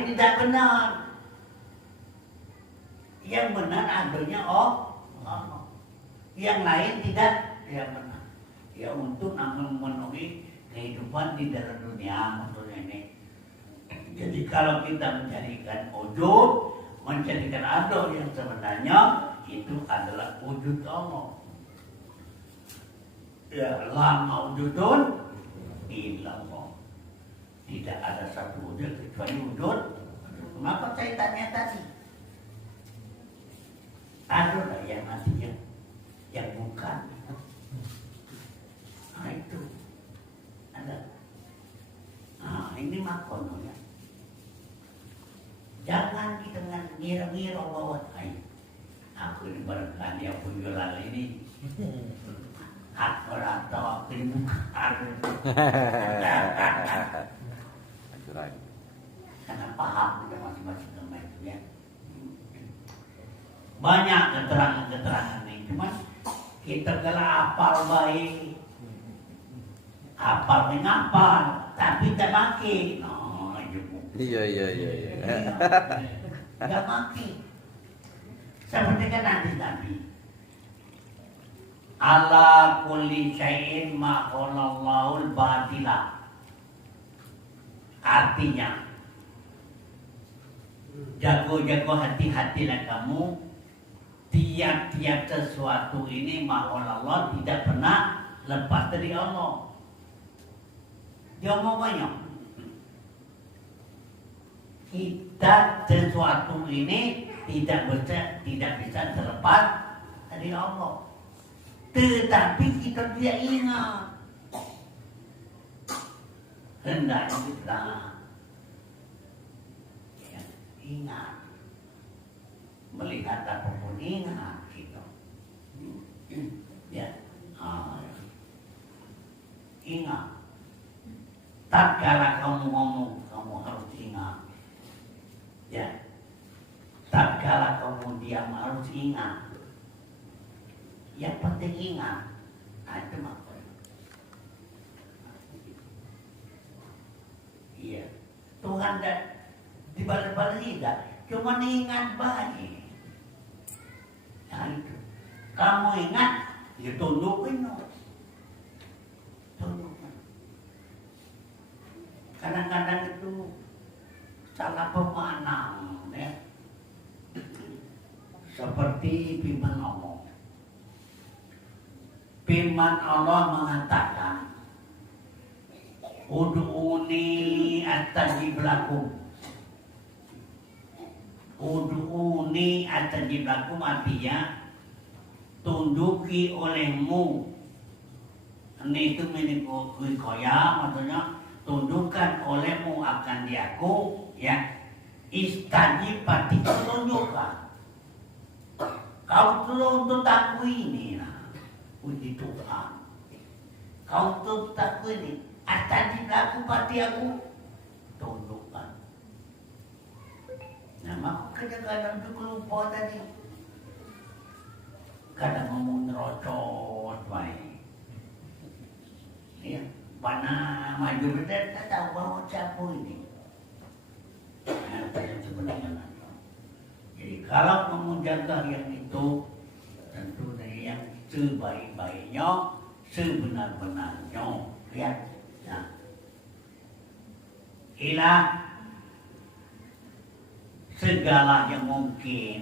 lain tidak benar. Yang benar adanya Allah. Yang lain tidak benar. Ya untuk memenuhi kehidupan di dalam dunia maksudnya ini. Jadi kalau kita menjadikan wujud, menjadikan Allah yang sebenarnya itu adalah wujud Allah. Ya, la maujudun illallah. Tidak ada satu wujud kecuali wujud. Maka saya tanya tadi, ada yang nanti yang bukan. Nah itu ada. Nah ini makononya. Jangan kita ngira-ngira bahwa aku ini barangkali yang punya lalu ini hak orang tahu aku ini bukan. Karena paham kita masing-masing teman itu ya. Banyak keterangan-keterangan ini, cuma kita kalau hafal baik, hafal mengapal, tapi tak pakai. Iya. Gak mati. Seperti kan Nabi. Ala kulli syai'in ma khalaqallahul batila. Artinya, jago-jago hati-hatilah kamu. Tiap-tiap sesuatu ini ma khalaqallah tidak pernah lepas dari Allah. Dia mau banyak. Kita sesuatu ini tidak bisa terlepas dari Allah. Tetapi kita tidak ingat. Hendaknya kita ingat. Melihat apapun ingat kita. Ya. Ingat. Tak kala kamu ngomong, kamu harus ingat. Ya, tatkala kamu diam harus ingat. Yang penting ingat. Nah itu maksudnya. Iya, Tuhan dibalik-balik tidak. Cuma ingat baik. Nah itu. Kamu ingat, ya tundukin. Tundukin. Kadang-kadang itu salah pemanang ya. Seperti firman Allah. Firman Allah mengatakan, Ud'uni astajib lakum. Ud'uni astajib lakum artinya tunduki olehmu. Ini itu menipu koya, maksudnya tundukkan olehmu akan diaku. Ya, istajib pati tunjukkan. Kau tuntut aku ini, puji Tuhan. Kau tuntut aku ini, istajib aku pati aku tundukkan. Nah, maka kadang-kadang juga lupa tadi. Kadang ngomong nerocot baik. Ya, mana mayoritas tak tahu bahwa siapa ini. Yang sebenarnya. Jadi kalau kamu jaga yang itu, tentu dari yang sebaik-baiknya, sebenar-benarnya. Lihat. Nah. Ilah segala yang mungkin,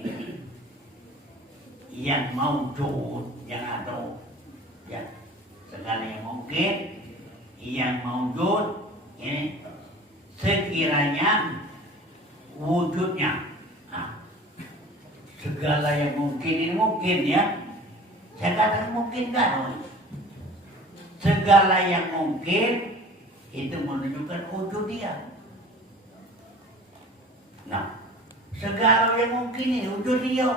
yang maujud, yang ada, ya, segala yang mungkin, yang maujud, ini sekiranya wujudnya, nah, segala yang mungkin ini mungkin ya, saya katakan mungkin kan, segala yang mungkin itu menunjukkan wujud dia. Nah, segala yang mungkin ini wujud dia.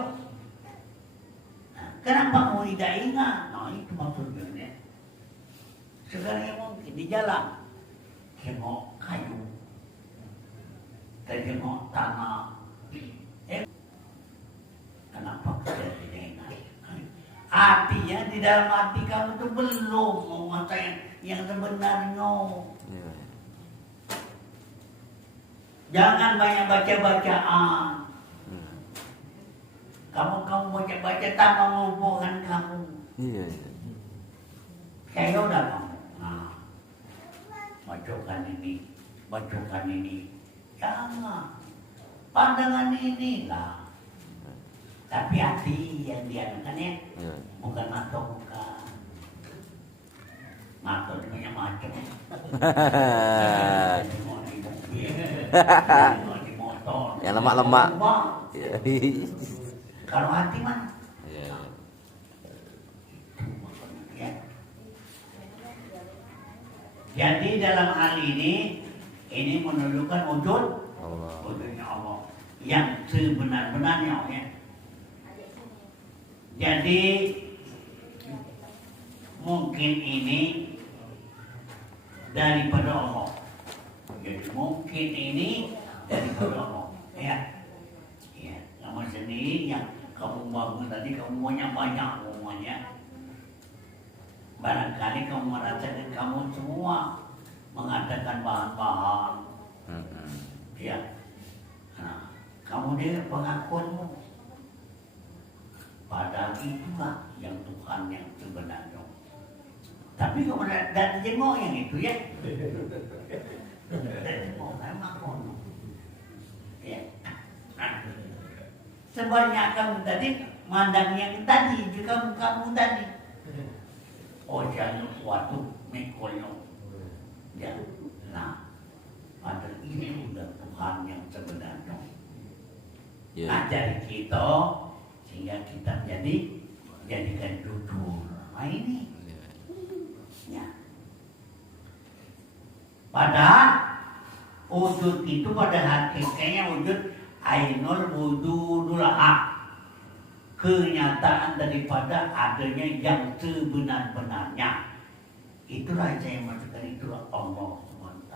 Nah, kenapa mau tidak ingat? Nah, itu maksudnya. Segala yang mungkin di jalan, tengok kayu. Tengok tanah. Kenapa kita tidak ingat? Artinya di dalam hati kamu itu belum menguasai yang sebenarnya. Jangan banyak baca-bacaan. Kamu baca-baca tak mengumpulkan kamu. Iya. Kayak udah kamu. Nah, bacakan ini. Jangan. Pandangan inilah. Tapi hati yang diadakan ya, bukan mata bukan. Mata banyak macam. Di motor. Yang lemak-lemak. Kalau hati mana? Ya. Jadi dalam hal ini menunjukkan wujudnya Allah yang sebenar-benarnya ya. Jadi mungkin ini daripada Allah. Jadi mungkin ini daripada Allah. Ya. Ya, nama sendiri yang kamu bangun tadi kamu banyak umumnya. Barangkali kamu merasakan kamu semua mengadakan bahan-bahan. Ya. Nah, kamu dia pengakuanmu. Padahal itulah yang Tuhan yang sebenarnya. Tapi kamu dan jengok yang itu ya. Dan jengok memang kono. Ya. Nah, sebanyak kamu tadi mandang yang tadi juga kamu tadi. Oh jangan suatu mekolno. Ya. Nah, padahal ini udah Tuhan yang sebenarnya. Ajari kita sehingga kita jadikan jujur. Nah ini. Ya. Padahal wujud itu pada hakikatnya wujud ainul wujudul haq. Kenyataan daripada adanya yang sebenar-benarnya. Itulah saya maksudkan, itulah Allah SWT.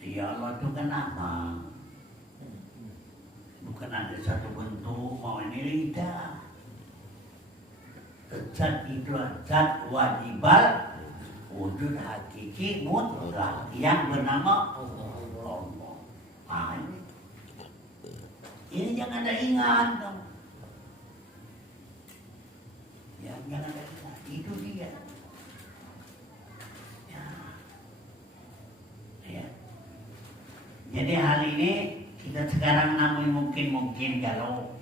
Ya Allah itu kan nama. Bukan ada satu bentuk mau ini tidak. Zat itulah zat wajibal wujud hakiki mutlak yang bernama Allah. Ah, ini jangan ada ingat dong. Ya, jangan ada ingat. Itu dia. Ya. Jadi hal ini kita sekarang namanya mungkin kalau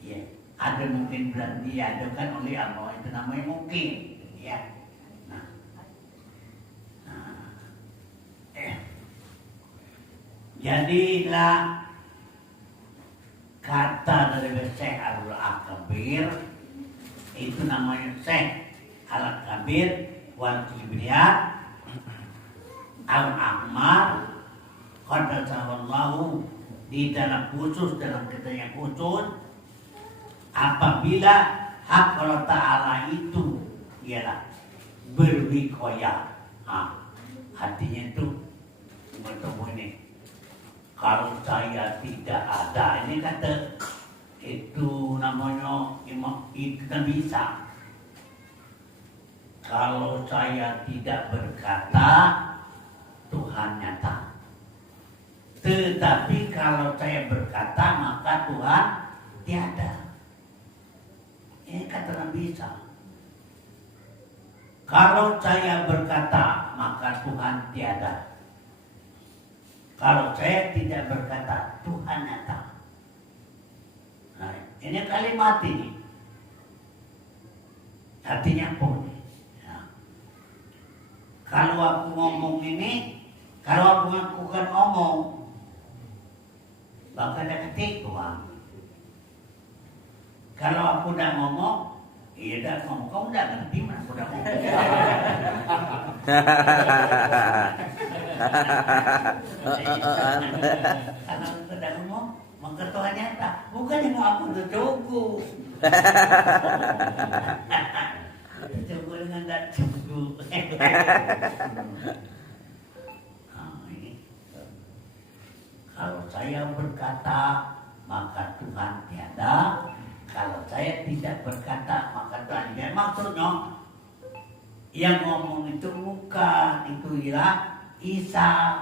ya ada mungkin berarti diadakan oleh Allah itu namanya mungkin ya. Jadilah kata dari Syekh Al-Akabir itu namanya Syekh Al-Akabir wal Kibriya Al-Akmal Qaddasallahu di dalam khusus dalam katanya khusus apabila hak Allah Ta'ala itu ialah berwikoya. Artinya itu bertemu ini kalau saya tidak ada ini kata itu namanya itu tak bisa. Kalau saya tidak berkata Tuhan nyata. Tetapi kalau saya berkata maka Tuhan tiada. Ini kata Nabi Isa. Kalau saya berkata maka Tuhan tiada. Kalau saya tidak berkata Tuhan nyata. Nah, ini kalimat ini. Artinya apa? Ya. Kalau aku ngomong ini, kalau aku ngakukan ngomong, bakal ada ketik Tuhan. Kalau aku udah ngomong, iya dah ngomong, kau udah ngerti mana aku udah ngomong. Karena udah ngomong, maka Tuhan nyata. Bukan yang aku udah cukup. Cukup dengan tak cukup. Kalau saya berkata, maka Tuhan tiada. Kalau saya tidak berkata, maka Tuhan tiada. Maksudnya, yang ngomong itu bukan, itu ialah Isa.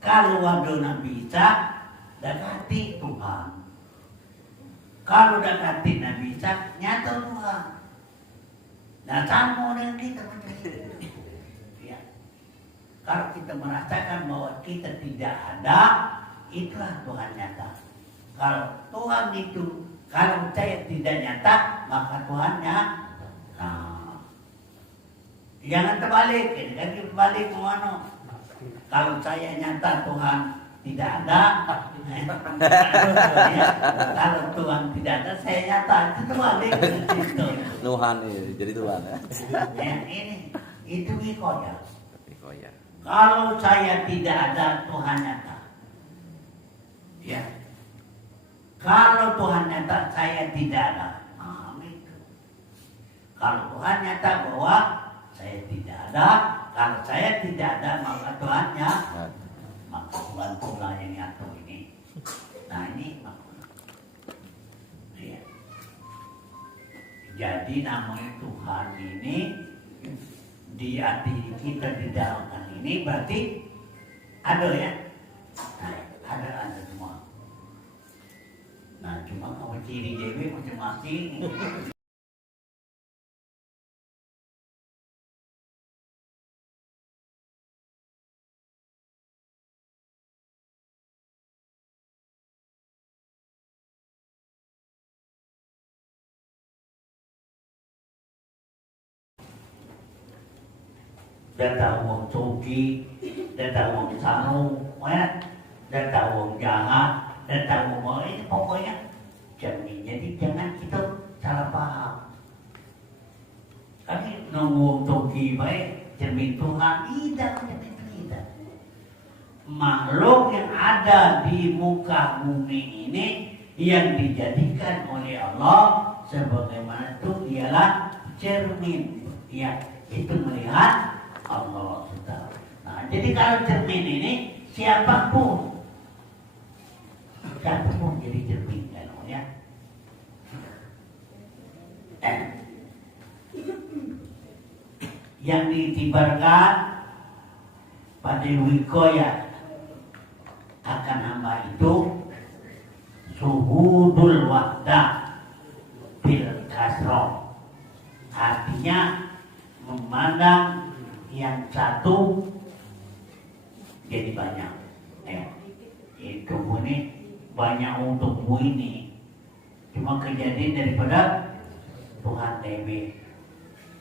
Kalau wadona bisa, dekati Tuhan. Kalau dekati tidak bisa, nyata Tuhan. Nah, sama dengan kita macam itu. Ya. Kalau kita merasakan bahwa kita tidak ada, itulah Tuhan nyata. Kalau Tuhan itu, kalau saya tidak nyata, maka Tuhannya. Nah, jangan terbalik, kan terbalik kemana? Kalau saya nyata Tuhan tidak ada, ya, kalau Tuhan tidak ada, saya nyata itu terbalik. Tuhan jadi Tuhan ya. Ya, ini itu wikoya. Wikoya. Kalau saya tidak ada, Tuhan nyata. Ya. Kalau Tuhan nyata, saya tidak ada. Nah, itu. Kalau Tuhan nyata bahwa saya tidak ada, kalau saya tidak ada, maka Tuhannya, maka Tuhan pula yang ngatur ini. Nah, ini makna. Ya. Jadi namanya Tuhan ini di hati kita di dalam ini berarti ada ya. Nah, ada semua. Nah, cuma kalau ciri dewi masing-masing. Data uang coki, data uang sanu, data uang jahat, data uang ini pokoknya cermin. Jadi jangan kita salah paham. Kami nunggu coki baik cermin Tuhan tidak cermin kita. Makhluk yang ada di muka bumi ini yang dijadikan oleh Allah sebagaimana itu ialah cermin. Ya, itu melihat Allah sudah. Nah, jadi kalau cermin ini siapapun jadi cermin kan ya. Yang diitibarkan pada wikoya akan hamba itu suhudul wahdah bil kasroh, artinya memandang yang satu jadi banyak. Itu ini banyak untukmu ini. Cuma kejadian daripada Tuhan Dewi.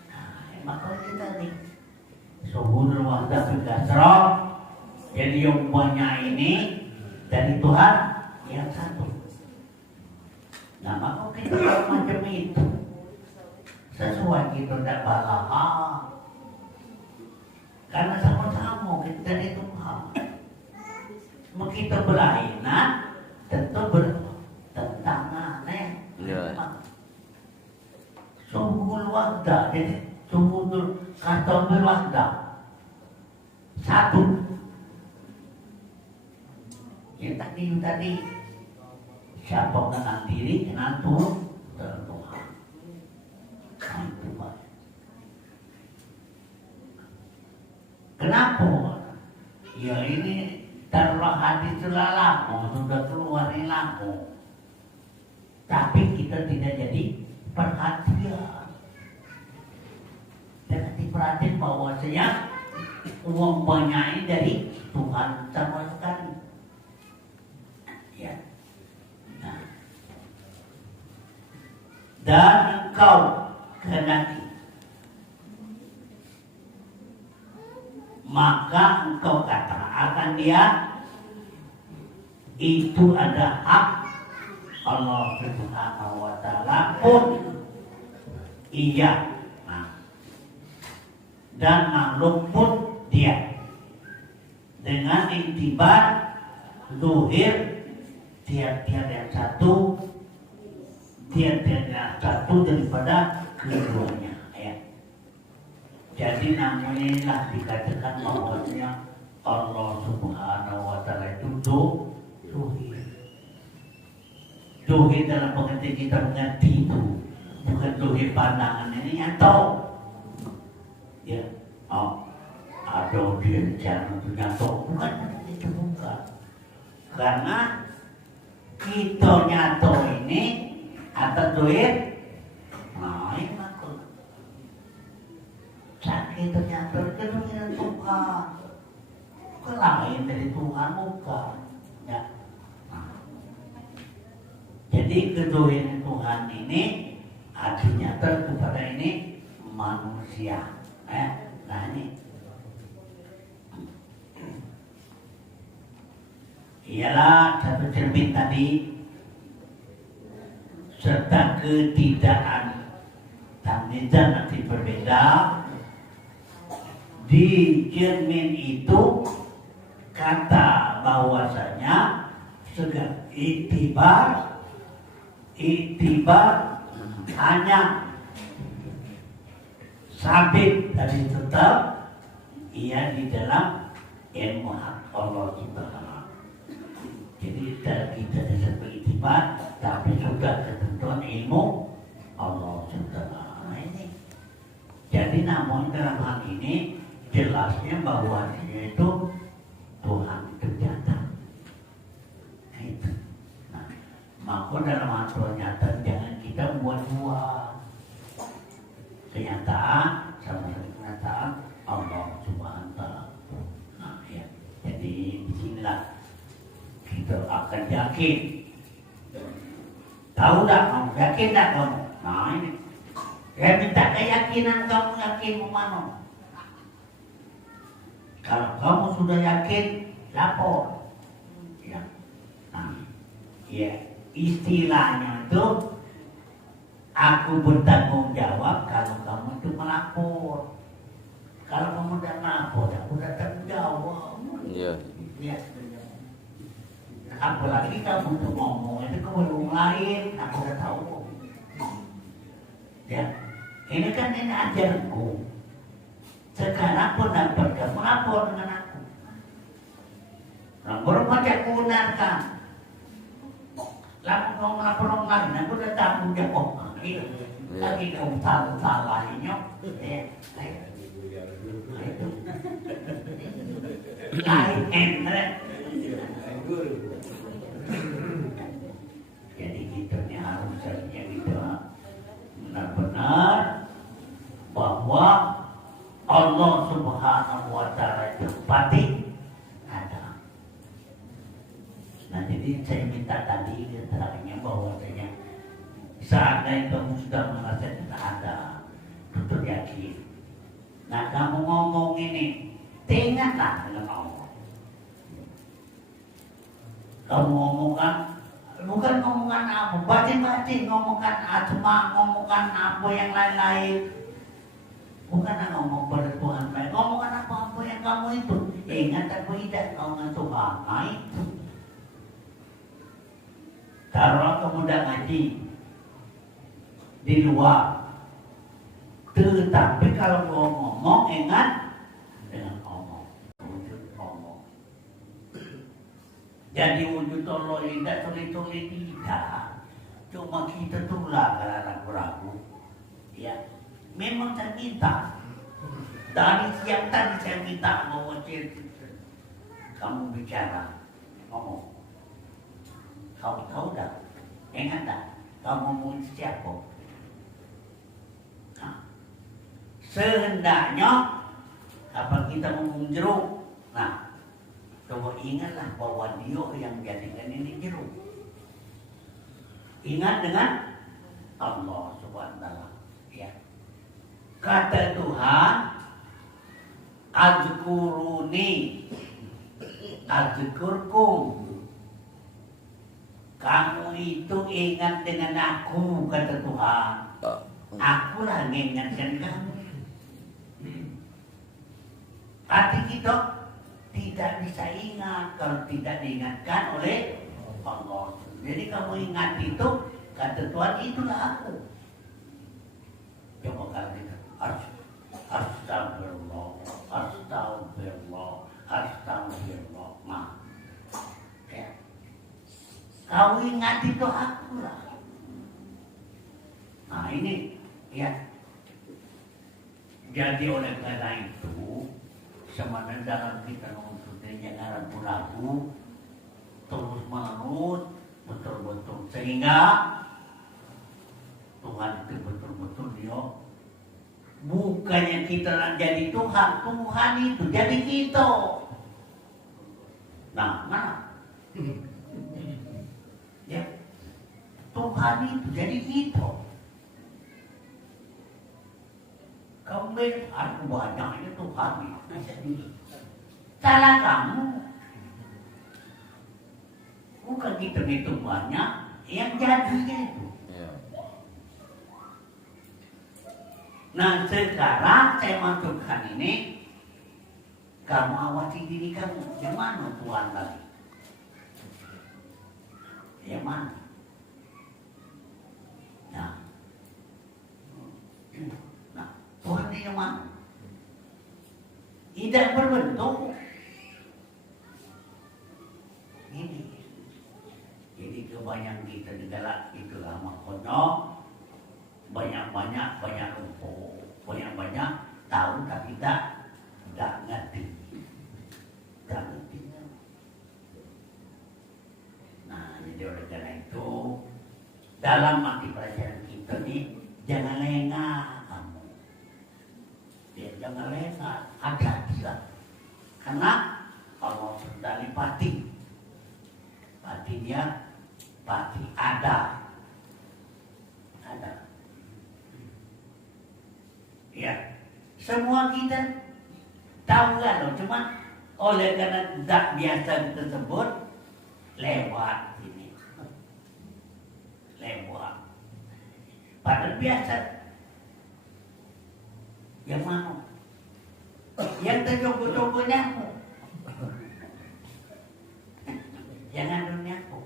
Nah, maka kita nih suhudul wahdah bil kasroh. Jadi yang banyak ini dari Tuhan yang satu. Nah, maka kita macam itu. Sesuai kita tidak balah. Karena sama-sama kita dari Tuhan. Kita berlainan tentu bertentangan. Suhul wahdah, jadi suhul kasroh wahdah satu. Yang tadi siapa kenal diri, kenal Tuhan. Itu Pak. Kenapa? Ya ini taruhlah hadis selalah, sudah keluar ini laku. Tapi kita tidak jadi perhatian. Dan diperhatikan bahwasanya uang banyak ini dari Tuhan sama sekali. Ya. Nah. Dan engkau kehendaki, maka engkau katakan dia itu ada hak Allah Subhanahu wa Ta'ala pun iya. Nah, dan makhluk pun dia dengan intibar zuhir tiap-tiap yang satu, tiap-tiap yang satu daripada keduanya. Jadi namanya dikatakan bahwasanya Allah Subhanahu wa Ta'ala itu zuhir. Zuhir dalam pengertian kita mengerti itu bukan zuhir pandangan ini nyata. Ya, ada dia jangan itu nyata, bukan itu bukan. Karena kita nyato ini atas duit, nah ini aku sakit nyato itu dengan Tuhan, bukan lain dari Tuhan bukan. Ya. Nah. Jadi kedudukan Tuhan ini artinya kepada ini manusia. Nah ini ialah satu cermin tadi serta ketidakadaan nanti berbeda. Di cermin itu kata bahwasanya segala itibar hanya sabit dari tetap ia di dalam ilmu hak Allah Subhanahu. Jadi kita disebut itibar, tapi juga ketentuan ilmu Allah Subhanahu. Ini. Jadi namun dalam hal ini jelasnya bahwa dia itu Tuhan itu nyata. Nah, itu. Nah, maka dalam hal nyata jangan kita buat-buat. Kenyataan sama kenyataan Allah Subhanahu wa Ta'ala. Nah, ya. Jadi disinilah kita akan yakin. Tahu tak kamu? Yakin tak kamu? Nah ini. Saya minta keyakinan kamu yakin mana? Kalau kamu sudah yakin, lapor. Ya. Nah, ya. Istilahnya itu aku bertanggung jawab kalau kamu itu melapor. Kalau kamu tidak melapor, aku tidak tanggung jawab. Iya. Ya. Apalagi kamu untuk ngomong itu ke orang lain, aku udah tahu. Ya, ini kan ini ajarku. Sekarang pun dapat kamu lapor dengan aku. Lapor macam aku benarkan. Lapor kamu lapor orang lain, aku udah tanggung jawab. Lagi kamu tahu salahnya, ya, itu. Lain jadi kita ini harusnya kita benar-benar bahwa Allah Subhanahu wa Ta'ala itu pasti ada. Nah jadi saya minta tadi keterangannya bahwasanya seandainya kamu sudah merasa tidak ada, betul yakin. Nah kamu ngomong ini, ingatlah dengan Allah. Kamu ngomongkan, bukan ngomongan apa, batin-batin ngomongkan asma, ngomongkan apa yang lain-lain. Bukan ngomong pada Tuhan lain, ngomongkan apa-apa yang kamu itu. Ingat aku tidak ngomongkan Tuhan, nah itu. Taruh kamu dah ngaji di luar. Tetapi kalau mau ngomong, ingat dengan ngomong, wujud ngomong. Jadi wujud Allah tidak tulis-tulis tidak. Cuma kita tuh ragu-ragu. Ya, memang saya minta. Dari siang tadi saya minta bahwa kamu bicara, ngomong. Kamu tahu tak? Ingat tak? Kamu mau siapa? Nah, sehendaknya apa kita ngomong jeruk? Nah, coba ingatlah bahwa dia yang jadikan ini jeruk. Ingat dengan Allah Subhanahu wa Ta'ala. Ya. Kata Tuhan, azkuruni, azkurkum. Kamu itu ingat dengan aku, kata Tuhan. Akulah mengingatkan kamu. Hati kita tidak bisa ingat kalau tidak diingatkan oleh Allah. Jadi kamu ingat itu, kata Tuhan, itulah aku. Coba kalau kita astagfirullah, astagfirullah, astagfirullah. Nah, ya. Kau ingat itu aku lah. Nah ini, ya. Jadi oleh karena itu, sebenarnya dalam kita untuk jangan ragu-ragu, terus menerus, betul-betul sehingga Tuhan itu betul-betul dia bukannya kita nak jadi Tuhan, Tuhan itu jadi kita. Nah, mana? Ya, Tuhan itu jadi kita. Kamu aku banyaknya Tuhan itu. Salah kamu. Bukan kita itu banyak, yang jadinya itu. Nah sekarang saya masukkan ini, kamu awasi diri kamu, yang mana Tuhan tadi? Yang mana? Nah, Tuhan ini yang mana? Tidak berbentuk. Ini. Jadi kebanyakan kita negara itulah makanya banyak-banyak rumput, banyak-banyak tahu tapi tidak ngerti. Nah, jadi oleh karena itu dalam arti pelajaran kita nih jangan lengah kamu. Ya, jangan lengah, hati-hati lah. Karena kalau sudah lipati dia pasti ada. Ya, semua kita tahu kan loh, cuma oleh karena tidak biasa tersebut lewat ini, lewat. Padahal biasa. Yang mana? Yang terjogo-jogonya aku. Jangan dunia aku.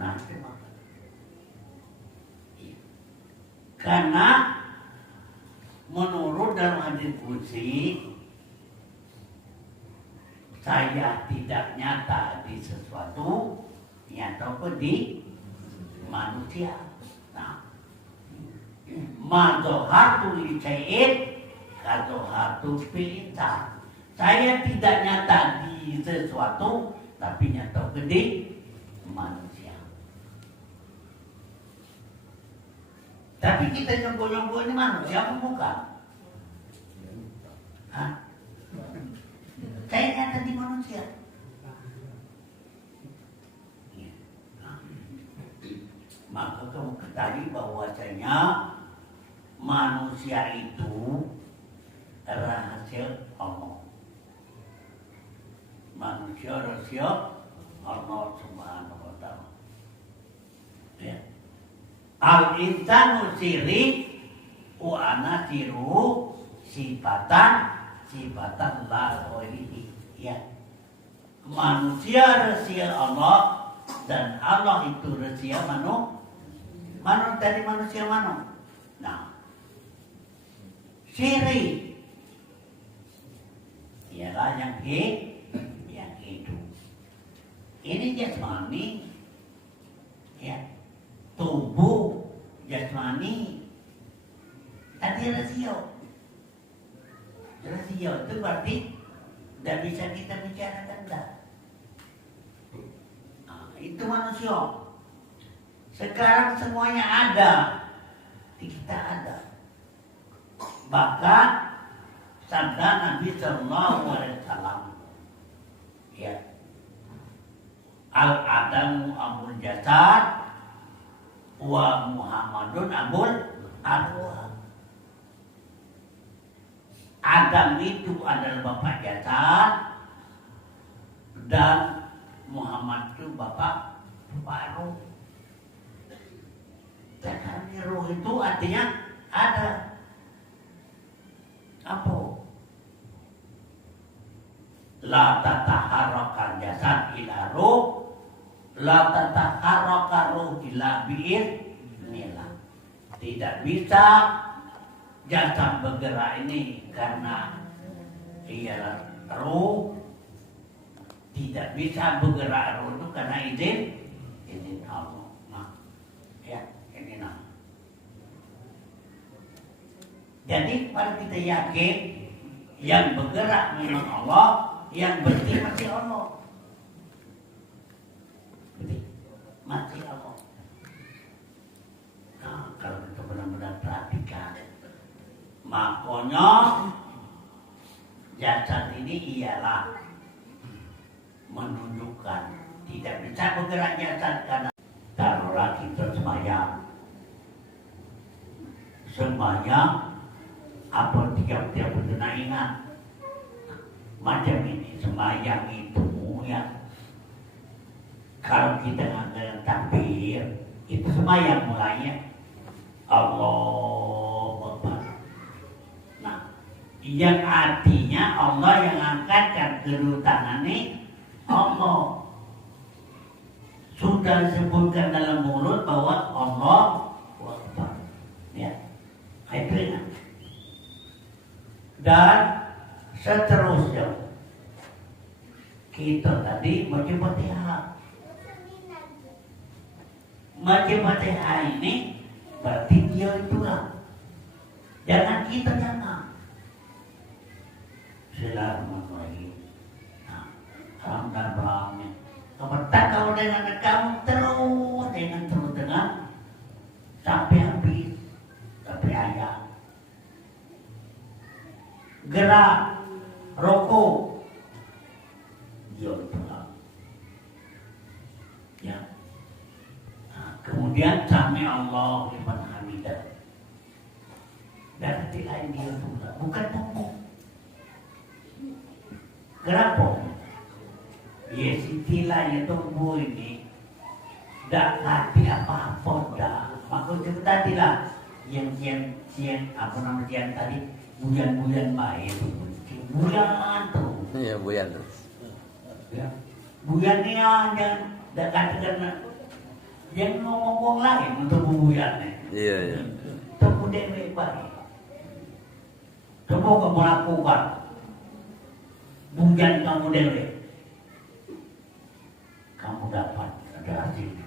Nah, terima kasih. Karena menurut dalam hadis qudsi, saya tidak nyata di sesuatu, nyata di manusia. Nah, madzohatu li syai'in kadzohatu fil insan. Saya tidak nyata di sesuatu, tapi nyata di manusia. Tapi kita nyonggo-nyonggo ini manusia bukan? Hah? Saya nyata di manusia. Maka kamu ketahui bahwasanya manusia itu rahasia Allah. Manusia rahasia Allah Subhanahu wa ta'ala. Ya. Al-insanu sirik wa ana siru sifatan la ghairihi. Ya. Manusia rahasia Allah dan Allah itu rahasia manusia. Manusia dari manusia mana? Nah, syirik ialah yang hidup. Ini jasmani, ya, tubuh jasmani. Tadi rasio itu berarti tidak bisa kita bicarakan dah. Nah, itu manusia. Sekarang semuanya ada, di kita ada. Bahkan sabda Nabi Sallallahu Alaihi Wasallam, ya, al-adamu abul jasad, wa Muhammadun abul arwah. Adam itu adalah bapak jasad dan Muhammad itu bapak ruh. Jadi ruh itu artinya ada. Apa? La tataharrakan jasad ila ruh, la tataharrakan ruh ila bi'idznillah. Tidak bisa jasad bergerak ini karena ialah ruh. Tidak bisa bergerak ruh itu karena izin Allah. Nah, ya. Jadi kalau kita yakin yang bergerak memang Allah, yang berarti masih ono. Masih ono. Nah, kalau kita benar-benar perhatikan, makanya jasad ini ialah menunjukkan tidak bisa bergerak jasad karena taruhlah kita sembahyang apa tiap-tiap benar ingat macam ini sembahyang itu ya kalau kita ngadain takbir itu sembahyang mulainya Allah Akbar. Nah, yang artinya Allah yang angkatkan kedua tangannya Allah sudah disebutkan dalam mulut bahwa Allah Akbar. Ya, itu ya. Dan seterusnya kita tadi baca Fatihah. Baca Fatihah ini berarti dia itulah. Jangan kita jangan. Bismillahirrahmanirrahim. Nah, alhamdulillah. Kebetulan kalau dengan kamu terus dengan sampai habis, sampai ayat. Gerak, rokok, dia itulah. Ya. Nah, kemudian sami Allah liman hamidah. Dan arti lain dia pula, bukan pokok. Kenapa? Ya istilahnya tumbuh ini tidak ngerti apa-apa dah. Maksudnya tadi lah yang apa namanya yang tadi bulan baik itu bulan tuh. Iya bulan tuh. Ya. Bulannya yang tidak katakan yang ngomong lain untuk bulannya. Iya iya. Kemudian baik. Coba kamu lakukan bulan kamu dewe. Kamu dapat ada hasilnya.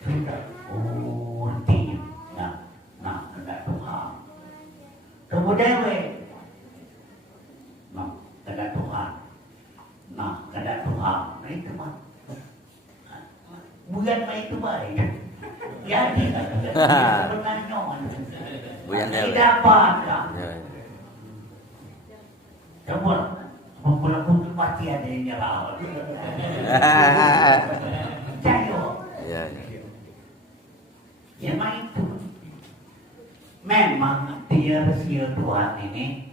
Sudah, nanti, nah, ada Tuhan. Kemudian ada Tuhan. Nah, ada Tuhan. Nah itu mah. Bukan itu baik. Ya, tidak sebenarnya. Bukan tidak apa-apa. Coba. Walaupun pasti ada yang nyerah. Percaya. Iya. Ya itu. Memang dia rahasia Tuhan ini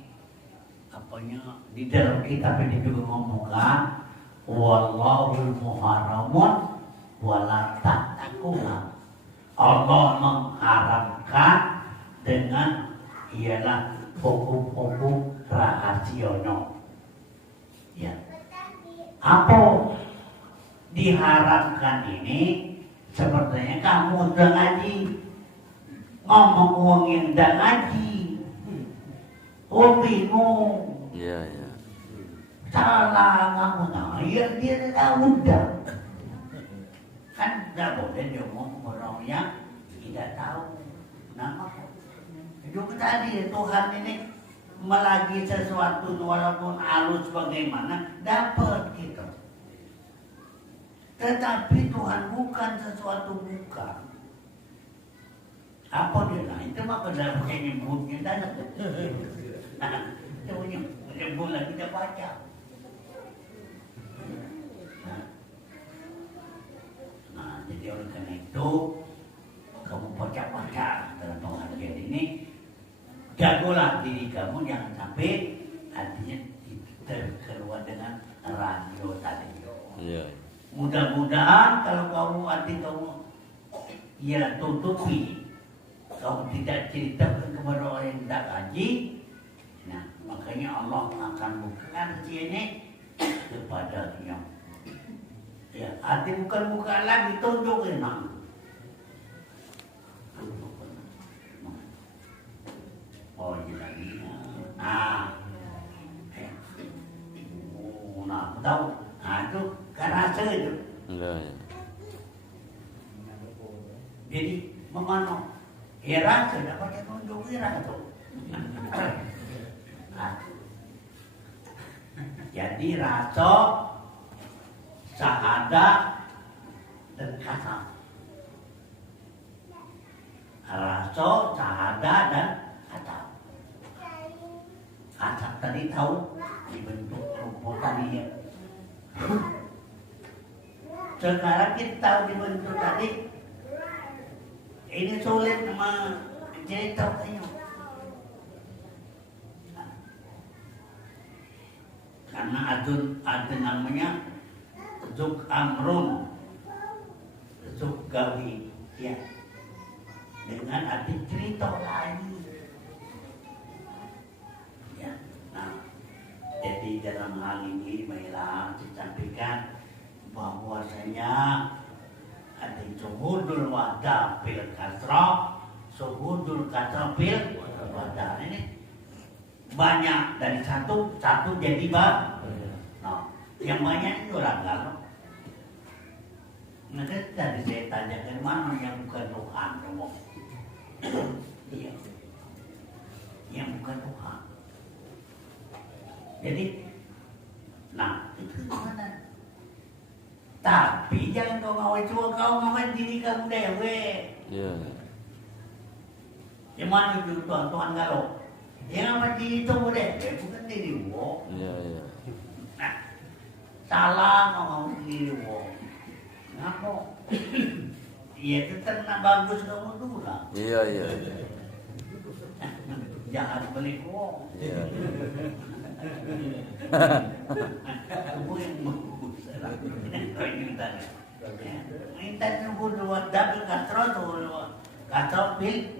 apanya di dalam kitab ini juga ngomongkan wallahul muharramun wala ta'taquha. Allah mengharamkan dengan ialah hukum-hukum rahasiono. Ya. Apa diharapkan ini sepertinya kamu udah ngaji ngomong uang yang udah ngaji bingung Iya iya. salah kamu nah ya dia tahu udah kan tidak boleh dia ngomong orang yang tidak tahu nama juga tadi Tuhan ini melagi sesuatu walaupun halus bagaimana dapat gitu. Tetapi Tuhan bukan sesuatu bukan. Apa dia lah? Itu mah pada nyebutnya dan itu nyebut lagi kita baca. Nah, jadi oleh karena itu kamu baca-baca dalam pengajian ini. Jagolah diri kamu jangan sampai artinya terkeluar dengan radio tadi. Iya. Mudah-mudahan kalau kamu ya tutupi, kamu tidak ceritakan kepada orang yang tidak ngaji, nah makanya Allah akan bukakan sini kepada dia. Ya, arti bukan lagi tunjukin nama. Oh iya lagi. Nah, nah, tahu? Nah itu kan rasa itu. Enggak ya. Jadi memano? Ya rasa dapat tunjuk rasa tuh. Nah, Jadi raso, sahada, dan kasam. Raso, sahada, dan kasam. Kasam tadi tahu dibentuk rumput tadi ya. Sekarang kita tahu dibentuk tadi. Ini sulit menceritakannya. Karena ada namanya zuk amrun, zuk gawi, ya, dengan arti cerita lagi, ya. Nah, jadi dalam hal ini baiklah disampaikan bahwasanya ada suhudul wadah fil kasrah, suhudul kasrah fil wadah ini. Banyak dari satu jadi bab. Nah, yang banyak itu orang galau. Nah, tadi saya tanyakan mana yang bukan Tuhan, ngomong. Iya, yang bukan Tuhan. Jadi, nah itu mana? Tapi jangan kau ngawin cua, kau ngawin diri kamu dewe. Iya. Yang mana itu Tuhan galau? Yang apa diri itu deh, bukan diri wo. Iya, iya. Nah, salah ngomong diri wo. Ngapa? Iya itu ternak bagus kamu dulu lah. Iya, iya. Jangan beli wo. Iya. Kamu yang bagus lah. Minta nunggu dua double kacau pil.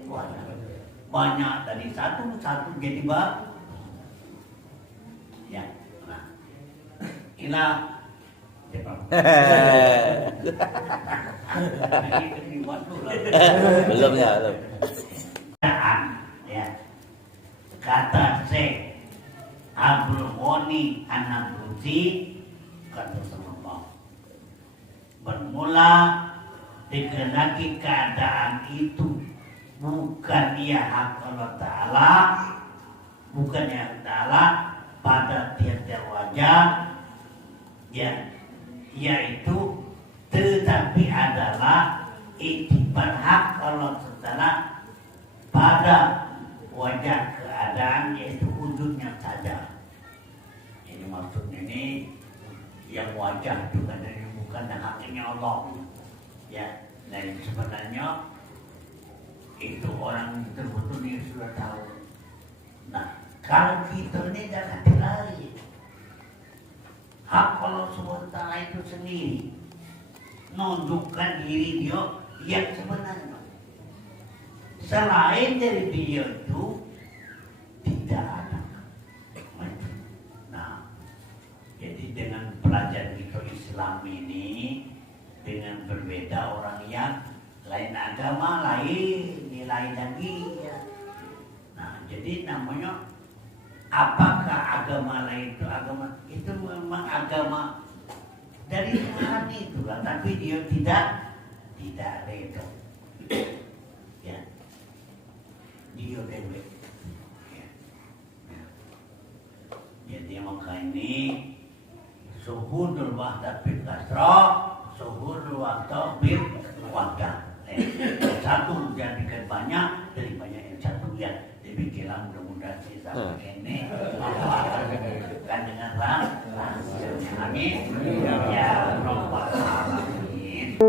Banyak dari satu jadi bab. Ya, nah, inilah. Belum ya, belum. Ya, kata Syekh Abdul Ghani An-Nablusi kata sama bermula dikehendaki keadaan itu bukan ia hak Allah Ta'ala, bukan yang Ta'ala pada tiap-tiap wajah, ya, yaitu tetapi adalah iktibar hak Allah Ta'ala pada wajah keadaan, yaitu wujudnya saja. Ini maksudnya ini yang wajah juga dari bukan haknya Allah, ya, dan sebenarnya itu orang betul-betul dia sudah tahu. Nah, kalau kita ini jangan dilari. Hak Allah SWT itu sendiri menunjukkan diri dia yang sebenarnya. Selain dari dia itu tidak ada. Nah, jadi dengan pelajaran kita Islam ini dengan berbeda orang yang lain agama, lain nilai lagi ya. Nah, jadi namanya apakah agama lain itu memang agama dari Tuhan itu lah, tapi dia tidak reda. Ya. Dia dewe. Ya. Ya. Jadi maka ini suhudul wahdah bil kasrah, suhudul wahdah bil wahdah. Satu jadikan banyak dari banyak yang satu ya. Demikianlah mudah-mudahan sisa ini kan dengan amin ya Rabbal alamin.